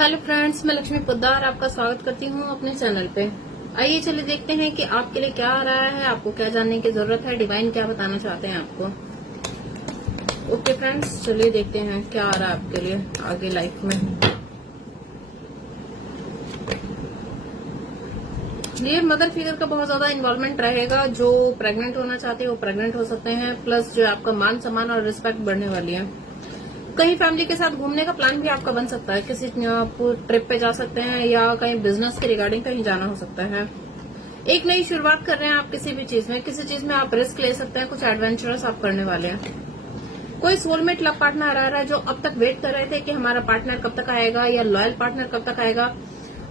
Hello friends, मैं लक्ष्मी पोद्दार आपका स्वागत करती हूँ अपने चैनल पे। आइए चलिए देखते हैं कि आपके लिए क्या आ रहा है, आपको क्या जानने की जरूरत है, डिवाइन क्या बताना चाहते हैं आपको। ओके फ्रेंड्स, चलिए देखते हैं क्या आ रहा है आपके लिए आगे लाइफ में। ये मदर फिगर का बहुत ज्यादा इन्वॉल्वमेंट रहेगा। जो प्रेग्नेंट होना चाहते हैं वो प्रेग्नेंट हो सकते हैं, प्लस जो आपका मान सम्मान और रिस्पेक्ट बढ़ने वाली है। कहीं फैमिली के साथ घूमने का प्लान भी आपका बन सकता है, किसी ट्रिप पे जा सकते हैं या कहीं बिजनेस के रिगार्डिंग कहीं जाना हो सकता है। एक नई शुरुआत कर रहे हैं आप किसी भी चीज में, किसी चीज में आप रिस्क ले सकते हैं, कुछ एडवेंचरस आप करने वाले हैं। कोई सोलमेट लव पार्टनर आ रहा है जो अब तक वेट कर रहे थे कि हमारा पार्टनर कब तक आएगा या लॉयल पार्टनर कब तक आएगा,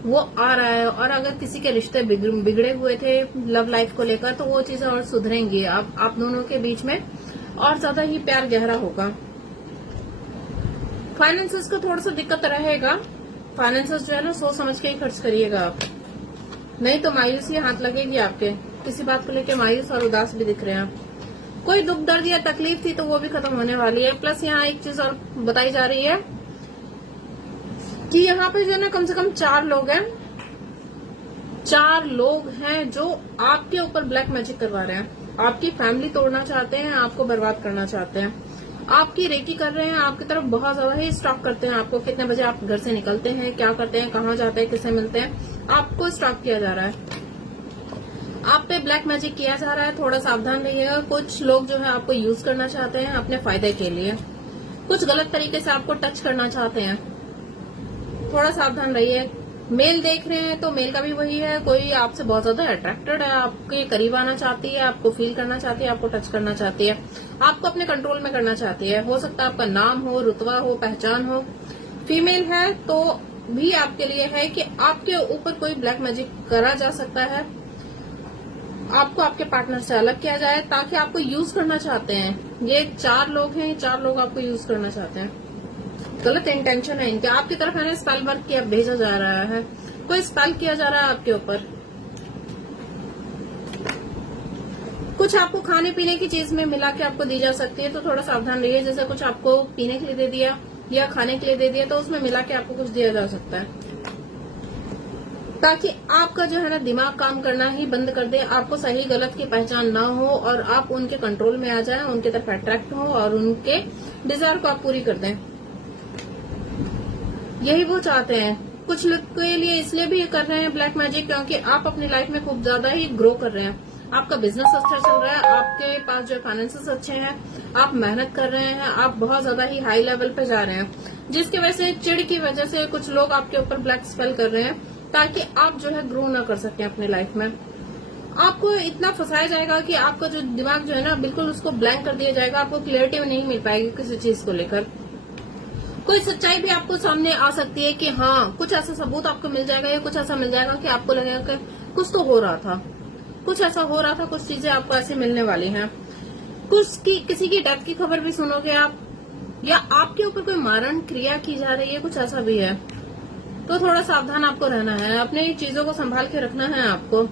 वो आ रहा है। और अगर किसी के रिश्ते बिगड़े हुए थे लव लाइफ को लेकर तो वो चीजें और सुधरेंगी। आप दोनों के बीच में और ज्यादा ही प्यार गहरा होगा। फाइनेंसेस का थोड़ा सा दिक्कत रहेगा। फाइनेंसेस जो है ना सोच समझ के ही खर्च करिएगा आप, नहीं तो मायूसी हाथ लगेगी आपके। किसी बात को लेकर मायूस और उदास भी दिख रहे हैं। कोई दुख दर्द या तकलीफ थी तो वो भी खत्म होने वाली है। प्लस यहाँ एक चीज और बताई जा रही है कि यहाँ पे जो है ना कम से कम 4 लोग हैं। 4 लोग हैं जो आपके ऊपर ब्लैक मैजिक करवा रहे हैं, आपकी फैमिली तोड़ना चाहते हैं, आपको बर्बाद करना चाहते हैं, आपकी रेकी कर रहे हैं, आपकी तरफ बहुत ज्यादा ही स्टॉक करते हैं। आपको कितने बजे आप घर से निकलते हैं, क्या करते हैं, कहाँ जाते हैं, किससे मिलते हैं, आपको स्टॉक किया जा रहा है। आप पे ब्लैक मैजिक किया जा रहा है, थोड़ा सावधान रहिएगा। कुछ लोग जो है आपको यूज करना चाहते हैं अपने फायदे के लिए, कुछ गलत तरीके से आपको टच करना चाहते हैं, थोड़ा सावधान रहिए। मेल देख रहे हैं तो मेल का भी वही है, कोई आपसे बहुत ज्यादा अट्रैक्टेड है, आपके करीब आना चाहती है, आपको फील करना चाहती है, आपको टच करना चाहती है, आपको अपने कंट्रोल में करना चाहती है। हो सकता है आपका नाम हो, रुतबा हो, पहचान हो। फीमेल है तो भी आपके लिए है कि आपके ऊपर कोई ब्लैक मैजिक करा जा सकता है, आपको आपके पार्टनर से अलग किया जाए ताकि आपको यूज करना चाहते हैं। ये 4 लोग हैं, 4 लोग आपको यूज करना चाहते हैं। गलत इंटेंशन है इनके आपकी तरफ, है ना स्पेल वर्क किया भेजा जा रहा है, कोई स्पेल किया जा रहा है आपके ऊपर। कुछ आपको खाने पीने की चीज में मिला के आपको दी जा सकती है, तो थोड़ा सावधान रहिए। जैसे कुछ आपको पीने के लिए दे दिया या खाने के लिए दे दिया तो उसमें मिला के आपको कुछ दिया जा सकता है, ताकि आपका जो है ना दिमाग काम करना ही बंद कर दे, आपको सही गलत की पहचान ना हो और आप उनके कंट्रोल में आ जाएं, उनके तरफ अट्रैक्ट हो और उनके डिजायर को आप पूरी कर दें। यही वो चाहते हैं। कुछ लोग के लिए इसलिए भी कर रहे हैं ब्लैक मैजिक क्योंकि आप अपनी लाइफ में खूब ज्यादा ही ग्रो कर रहे हैं, आपका बिजनेस अच्छा चल रहा है, आपके पास जो फाइनेंसेस अच्छे हैं, आप मेहनत कर रहे हैं, आप बहुत ज्यादा ही हाई लेवल पे जा रहे हैं, जिसकी वजह से चिड़ की वजह से कुछ लोग आपके ऊपर ब्लैक स्पेल कर रहे हैं ताकि आप जो है ग्रो ना कर सकें अपनी लाइफ में। आपको इतना फंसाया जाएगा कि आपका जो दिमाग जो है ना बिल्कुल उसको ब्लैंक कर दिया जाएगा, आपको क्लियरिटी नहीं मिल पाएगी किसी चीज को लेकर। कोई सच्चाई भी आपको सामने आ सकती है कि हाँ कुछ ऐसा सबूत आपको मिल जाएगा या कुछ ऐसा मिल जाएगा कि आपको लगेगा कि कुछ तो हो रहा था, कुछ ऐसा हो रहा था, कुछ चीजें आपको ऐसे मिलने वाली हैं। किसी की डेथ की खबर भी सुनोगे आप, या आपके ऊपर कोई मारण क्रिया की जा रही है, कुछ ऐसा भी है। तो थोड़ा सावधान आपको रहना है, अपनी चीजों को संभाल के रखना है आपको।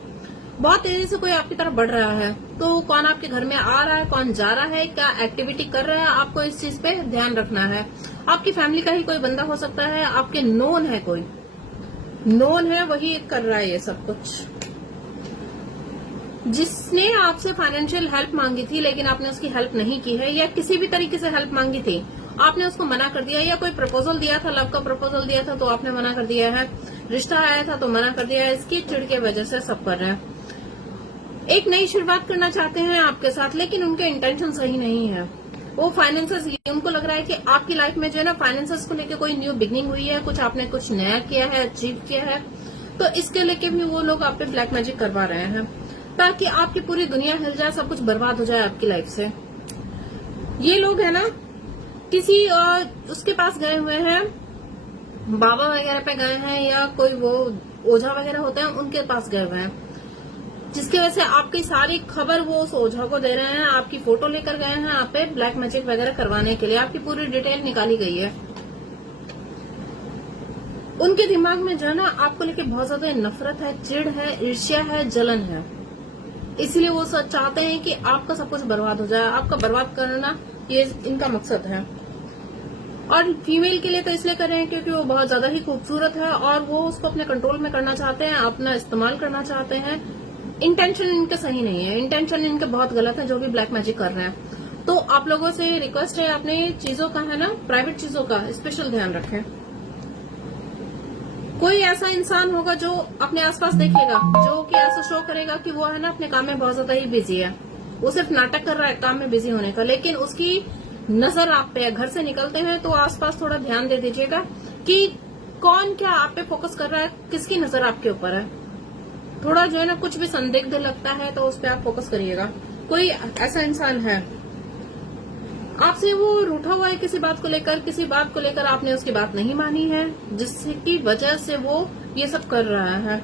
बहुत तेजी से कोई आपकी तरफ बढ़ रहा है तो कौन आपके घर में आ रहा है, कौन जा रहा है, क्या एक्टिविटी कर रहा है, आपको इस चीज पे ध्यान रखना है। आपकी फैमिली का ही कोई बंदा हो सकता है, आपके नोन है, कोई नोन है, वही कर रहा है ये सब कुछ। जिसने आपसे फाइनेंशियल हेल्प मांगी थी लेकिन आपने उसकी हेल्प नहीं की है, या किसी भी तरीके से हेल्प मांगी थी आपने उसको मना कर दिया, या कोई प्रपोजल दिया था, लव का प्रपोजल दिया था तो आपने मना कर दिया है, रिश्ता आया था तो मना कर दिया है, इसकी चिड़ के वजह से सब कर रहे हैं। एक नई शुरुआत करना चाहते हैं आपके साथ लेकिन उनके इंटेंशन सही नहीं है। वो फाइनेंसेस, उनको लग रहा है कि आपकी लाइफ में जो है ना फाइनेंसेस को लेकर कोई न्यू बिगनिंग हुई है, कुछ आपने कुछ नया किया है, अचीव किया है, तो इसके लेके भी वो लोग आप पे ब्लैक मैजिक करवा रहे हैं ताकि आपकी पूरी दुनिया हिल जाए, सब कुछ बर्बाद हो जाए आपकी लाइफ से। ये लोग है ना किसी उसके पास गए हुए हैं, बाबा वगैरह पे गए हैं, या कोई वो ओझा वगैरह होते हैं उनके पास गए हुए हैं, जिसकी वजह से आपकी सारी खबर वो उस ओझा को दे रहे हैं। आपकी फोटो लेकर गए हैं आप पे ब्लैक मैजिक वगैरह करवाने के लिए, आपकी पूरी डिटेल निकाली गई है। उनके दिमाग में जो है ना आपको लेके बहुत ज्यादा नफरत है, चिढ़ है, ईर्ष्या है, जलन है, इसलिए वो चाहते हैं कि आपका सब कुछ बर्बाद हो जाए, आपका बर्बाद करना ये इनका मकसद है। और फीमेल के लिए तो इसलिए कर रहे हैं क्योंकि वो बहुत ज्यादा ही खूबसूरत है और वो उसको अपने कंट्रोल में करना चाहते हैं, अपना इस्तेमाल करना चाहते हैं। इंटेंशन इनके सही नहीं है, इंटेंशन इनके बहुत गलत है जो भी ब्लैक मैजिक कर रहे हैं। तो आप लोगों से रिक्वेस्ट है, अपने चीजों का है ना, प्राइवेट चीजों का स्पेशल ध्यान रखें। कोई ऐसा इंसान होगा जो अपने आसपास देखेगा, जो कि ऐसा शो करेगा कि वो है ना अपने काम में बहुत ज्यादा ही बिजी है, वो सिर्फ नाटक कर रहा है काम में बिजी होने का, लेकिन उसकी नजर आप पे है। घर से निकलते हैं तो आसपास थोड़ा ध्यान दे दीजिएगा कि कौन क्या आप पे फोकस कर रहा है, किसकी नजर आपके ऊपर है। थोड़ा जो है ना कुछ भी संदिग्ध लगता है तो उस पर आप फोकस करिएगा। कोई ऐसा इंसान है आपसे, वो रूठा हुआ है किसी बात को लेकर, किसी बात को लेकर आपने उसकी बात नहीं मानी है, जिसकी वजह से वो ये सब कर रहा है।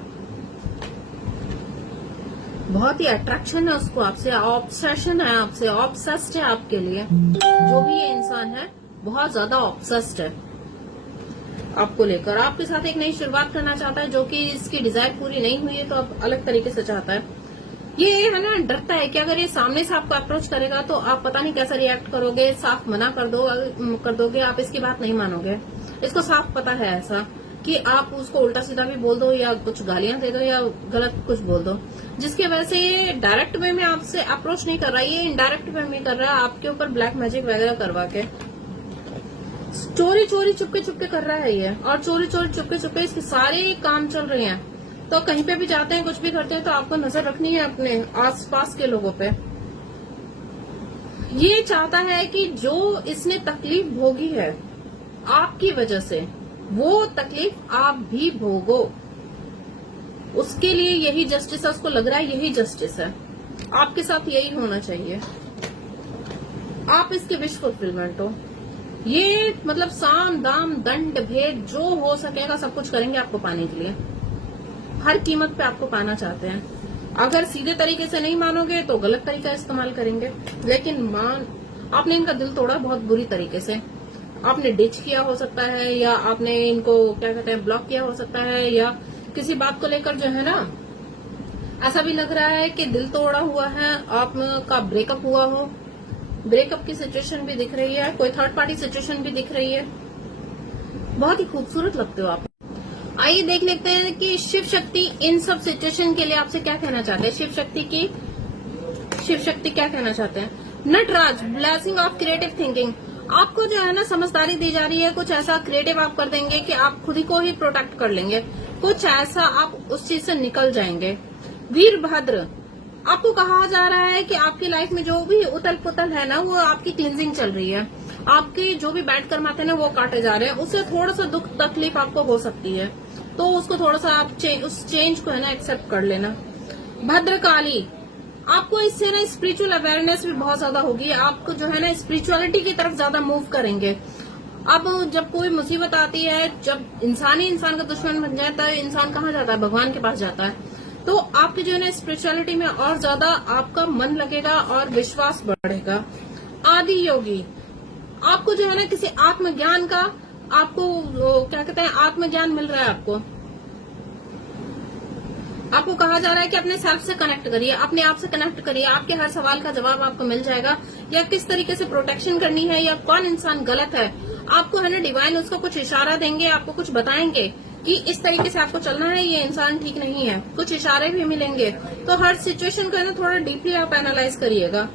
बहुत ही अट्रैक्शन है उसको आपसे, ऑब्सेशन है आपसे, ऑब्सेस्ड है आपके लिए। जो भी ये इंसान है बहुत ज्यादा ऑब्सेस्ड है आपको लेकर, आपके साथ एक नई शुरुआत करना चाहता है, जो कि इसकी डिजायर पूरी नहीं हुई है तो अब अलग तरीके से चाहता है। ये है ना डरता है कि अगर ये सामने से आपको अप्रोच करेगा तो आप पता नहीं कैसा रिएक्ट करोगे, साफ मना कर दोगे, आप इसकी बात नहीं मानोगे। इसको साफ पता है ऐसा कि आप उसको उल्टा सीधा भी बोल दो या कुछ गालियां दे दो या गलत कुछ बोल दो, जिसकी वजह से ये डायरेक्ट वे में आपसे अप्रोच नहीं कर रहा है, ये इनडायरेक्ट वे में कर रहा है आपके ऊपर ब्लैक मैजिक वगैरह करवा के। चोरी चोरी चुपके चुपके कर रहा है ये, और चोरी चोरी चुपके चुपके इसके सारे काम चल रहे हैं। तो कहीं पे भी जाते हैं, कुछ भी करते हैं तो आपको नजर रखनी है अपने आसपास के लोगों पे। ये चाहता है कि जो इसने तकलीफ भोगी है आपकी वजह से, वो तकलीफ आप भी भोगो। उसके लिए यही जस्टिस है, उसको लग रहा है यही जस्टिस है, आपके साथ यही होना चाहिए। आप इसके विश फुलफिलमेंट हो। ये मतलब साम दाम दंड भेद जो हो सकेगा सब कुछ करेंगे आपको पाने के लिए, हर कीमत पे आपको पाना चाहते हैं। अगर सीधे तरीके से नहीं मानोगे तो गलत तरीका इस्तेमाल करेंगे, लेकिन आपने इनका दिल तोड़ा बहुत बुरी तरीके से। आपने डिच किया हो सकता है, या आपने इनको क्या कहते हैं ब्लॉक किया हो सकता है, या किसी बात को लेकर जो है ना ऐसा भी लग रहा है कि दिल तोड़ा हुआ है, आपका ब्रेकअप हुआ हो, ब्रेकअप की सिचुएशन भी दिख रही है, कोई थर्ड पार्टी सिचुएशन भी दिख रही है। बहुत ही खूबसूरत लगते हो आप। आइए देख लेते हैं कि शिव शक्ति इन सब सिचुएशन के लिए आपसे क्या कहना चाहते हैं। शिव शक्ति क्या कहना चाहते हैं। Nataraj, blessing of creative thinking. आपको जो है ना समझदारी दी जा रही है, कुछ ऐसा क्रिएटिव आप कर देंगे कि आप खुद ही को ही प्रोटेक्ट कर लेंगे, कुछ ऐसा आप उस चीज से निकल जाएंगे। वीरभद्र, आपको कहा जा रहा है कि आपकी लाइफ में जो भी उथल पुथल है ना, वो आपकी क्लींजिंग चल रही है। आपके जो भी बैड कर्म आते हैं ना वो काटे जा रहे हैं, उससे थोड़ा सा दुख तकलीफ आपको हो सकती है, तो उसको थोड़ा सा आप उस चेंज को है ना एक्सेप्ट कर लेना। भद्रकाली, आपको इससे ना स्पिरिचुअल अवेयरनेस भी बहुत ज्यादा होगी, आपको जो है ना स्पिरिचुअलिटी की तरफ ज्यादा मूव करेंगे। अब जब कोई मुसीबत आती है, जब इंसान ही इंसान का दुश्मन बन जाता है, इंसान कहाँ जाता है, भगवान के पास जाता है। तो आपकी जो है ना स्पिरिचुअलिटी में और ज्यादा आपका मन लगेगा और विश्वास बढ़ेगा। आदि योगी, आपको जो है ना किसी आत्मज्ञान का, आपको क्या कहते हैं आत्मज्ञान मिल रहा है। आपको कहा जा रहा है कि अपने सेल्फ से कनेक्ट करिए, अपने आप से कनेक्ट करिए, आपके हर सवाल का जवाब आपको मिल जाएगा। या किस तरीके से प्रोटेक्शन करनी है, या कौन इंसान गलत है, आपको है ना डिवाइन उसको कुछ इशारा देंगे, आपको कुछ बताएंगे कि इस तरीके से आपको चलना है, ये इंसान ठीक नहीं है, कुछ इशारे भी मिलेंगे। तो हर सिचुएशन को है ना थोड़ा डीपली आप एनालाइज करिएगा।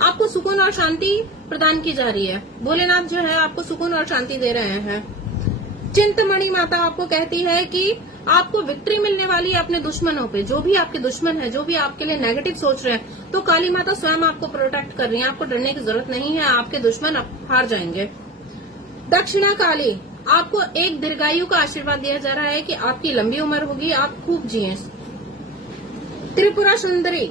आपको सुकून और शांति प्रदान की जा रही है, भोलेनाथ जो है आपको सुकून और शांति दे रहे हैं। चिंतमणि माता आपको कहती है कि आपको विक्ट्री मिलने वाली है अपने दुश्मनों पे, जो भी आपके दुश्मन है, जो भी आपके लिए नेगेटिव सोच रहे हैं, तो काली माता स्वयं आपको प्रोटेक्ट कर रही है, आपको डरने की जरूरत नहीं है, आपके दुश्मन हार जाएंगे। दक्षिणा काली, आपको एक दीर्घायु का आशीर्वाद दिया जा रहा है कि आपकी लंबी उम्र होगी, आप खूब जिए। त्रिपुरा सुंदरी,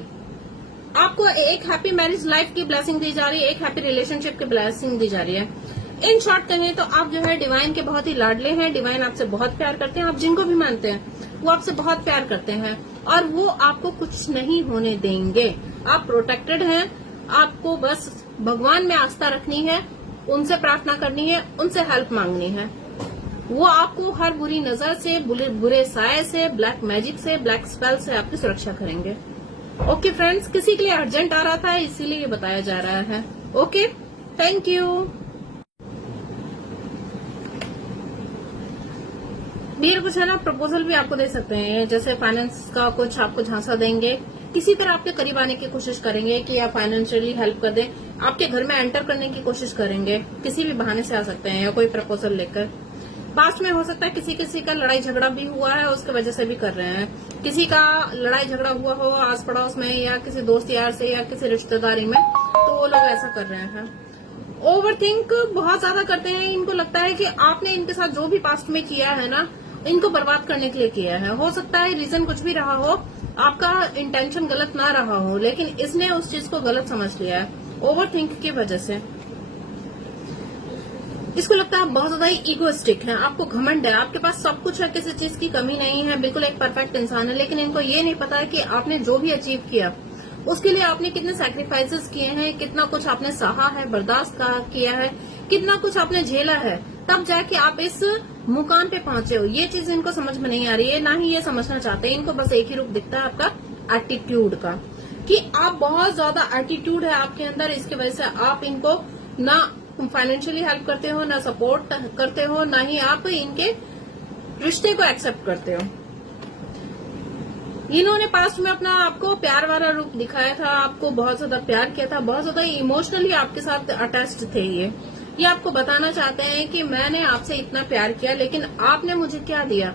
आपको एक हैप्पी मैरिज लाइफ की ब्लेसिंग दी जा रही है, एक हैप्पी रिलेशनशिप की ब्लेसिंग दी जा रही है। इन शॉर्ट कहें तो आप जो है डिवाइन के बहुत ही लाडले हैं, डिवाइन आपसे बहुत प्यार करते हैं, आप जिनको भी मानते हैं वो आपसे बहुत प्यार करते हैं, और वो आपको कुछ नहीं होने देंगे। आप प्रोटेक्टेड हैं, आपको बस भगवान में आस्था रखनी है, उनसे प्रार्थना करनी है, उनसे हेल्प मांगनी है। वो आपको हर बुरी नजर से, बुरे साये से, ब्लैक मैजिक से, ब्लैक स्पेल से आपकी सुरक्षा करेंगे। ओके फ्रेंड्स, किसी के लिए अर्जेंट आ रहा था इसीलिए ये बताया जा रहा है। Okay, thank you. भैया कुछ है ना, प्रपोजल भी आपको दे सकते हैं, जैसे फाइनेंस का कुछ आपको झांसा देंगे, किसी तरह आपके करीब आने की कोशिश करेंगे कि आप फाइनेंशियली हेल्प कर दें, आपके घर में एंटर करने की कोशिश करेंगे, किसी भी बहाने से आ सकते हैं या कोई प्रपोजल लेकर। पास्ट में हो सकता है किसी का लड़ाई झगड़ा भी हुआ है, उसकी वजह से भी कर रहे हैं। किसी का लड़ाई झगड़ा हुआ हो आस पड़ोस में या किसी दोस्त यार से या किसी रिश्तेदारी में, तो वो लोग ऐसा कर रहे हैं। ओवरथिंक बहुत ज्यादा करते हैं, इनको लगता है कि आपने इनके साथ जो भी पास्ट में किया है ना, इनको बर्बाद करने के लिए किया है। हो सकता है रीजन कुछ भी रहा हो, आपका इंटेंशन गलत ना रहा हो, लेकिन इसने उस चीज को गलत समझ लिया है ओवरथिंक की वजह से। इसको लगता है आप बहुत ज्यादा ही ईगोइस्टिक हैं, आपको घमंड है, आपके पास सब कुछ है, किसी चीज की कमी नहीं है, बिल्कुल एक परफेक्ट इंसान है। लेकिन इनको ये नहीं पता है कि आपने जो भी अचीव किया उसके लिए आपने कितने सैक्रिफाइसेस किए हैं, कितना कुछ आपने सहा है, बर्दाश्त किया है, कितना कुछ आपने झेला है, तब जाके आप इस मुकाम पे पहुंचे हो। ये चीज इनको समझ में नहीं आ रही है, ना ही ये समझना चाहते हैं। इनको बस एक ही रूप दिखता है आपका एटीट्यूड का, कि आप बहुत ज्यादा एटीट्यूड है आपके अंदर, इसकी वजह से आप इनको ना फाइनेंशियली हेल्प करते हो, ना सपोर्ट करते हो, ना ही आप इनके रिश्ते को एक्सेप्ट करते हो। इन्होंने पास्ट में अपना आपको प्यार वाला रूप दिखाया था, आपको बहुत ज्यादा प्यार किया था, बहुत ज्यादा इमोशनली आपके साथ अटैच्ड थे। ये आपको बताना चाहते हैं कि मैंने आपसे इतना प्यार किया, लेकिन आपने मुझे क्या दिया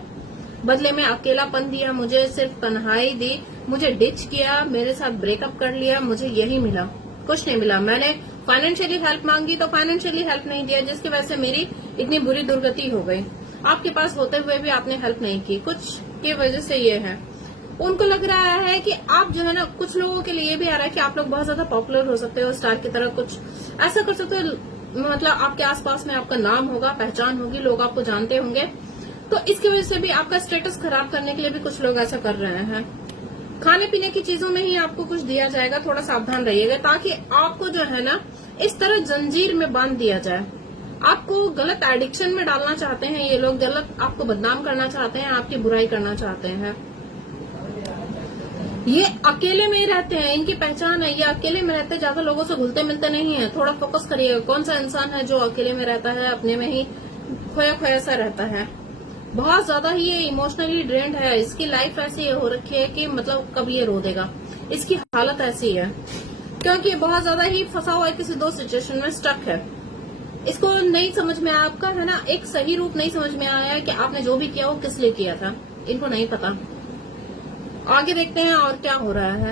बदले में? अकेलापन दिया, मुझे सिर्फ तन्हाई दी, मुझे डिच किया, मेरे साथ ब्रेकअप कर लिया, मुझे यही मिला, कुछ नहीं मिला। मैंने फाइनेंशियली हेल्प मांगी तो फाइनेंशियली हेल्प नहीं दिया, जिसकी वजह से मेरी इतनी बुरी दुर्गति हो गई। आपके पास होते हुए भी आपने हेल्प नहीं की, कुछ की वजह से ये है। उनको लग रहा है कि आप जो है ना, कुछ लोगों के लिए भी आ रहा है कि आप लोग बहुत ज्यादा पॉपुलर हो सकते हो, स्टार की तरह कुछ ऐसा कर सकते हो, मतलब आपके आसपास में आपका नाम होगा, पहचान होगी, लोग आपको जानते होंगे। तो इसकी वजह से भी आपका स्टेटस खराब करने के लिए भी कुछ लोग ऐसा कर रहे हैं। खाने पीने की चीजों में ही आपको कुछ दिया जाएगा, थोड़ा सावधान रहिएगा, ताकि आपको जो है ना इस तरह जंजीर में बांध दिया जाए। आपको गलत एडिक्शन में डालना चाहते हैं ये लोग, गलत आपको बदनाम करना चाहते हैं, आपकी बुराई करना चाहते हैं। ये अकेले में ही रहते हैं, इनकी पहचान है, ये अकेले में रहते हैं, ज्यादा लोगों से घुलते मिलते नहीं है। थोड़ा फोकस करिएगा, कौन सा इंसान है जो अकेले में रहता है, अपने में ही खोया खोया सा रहता है। बहुत ज्यादा ही ये इमोशनली ड्रेन्ड है, इसकी लाइफ ऐसी हो रखी है कि मतलब कब ये रो देगा, इसकी हालत ऐसी है, क्योंकि बहुत ज्यादा ही फंसा हुआ है, किसी दो सिचुएशन में स्टक है। इसको नहीं समझ में आया, आपका है ना एक सही रूप नहीं समझ में आया कि आपने जो भी किया वो किस लिए किया था, इनको नहीं पता। आगे देखते हैं और क्या हो रहा है।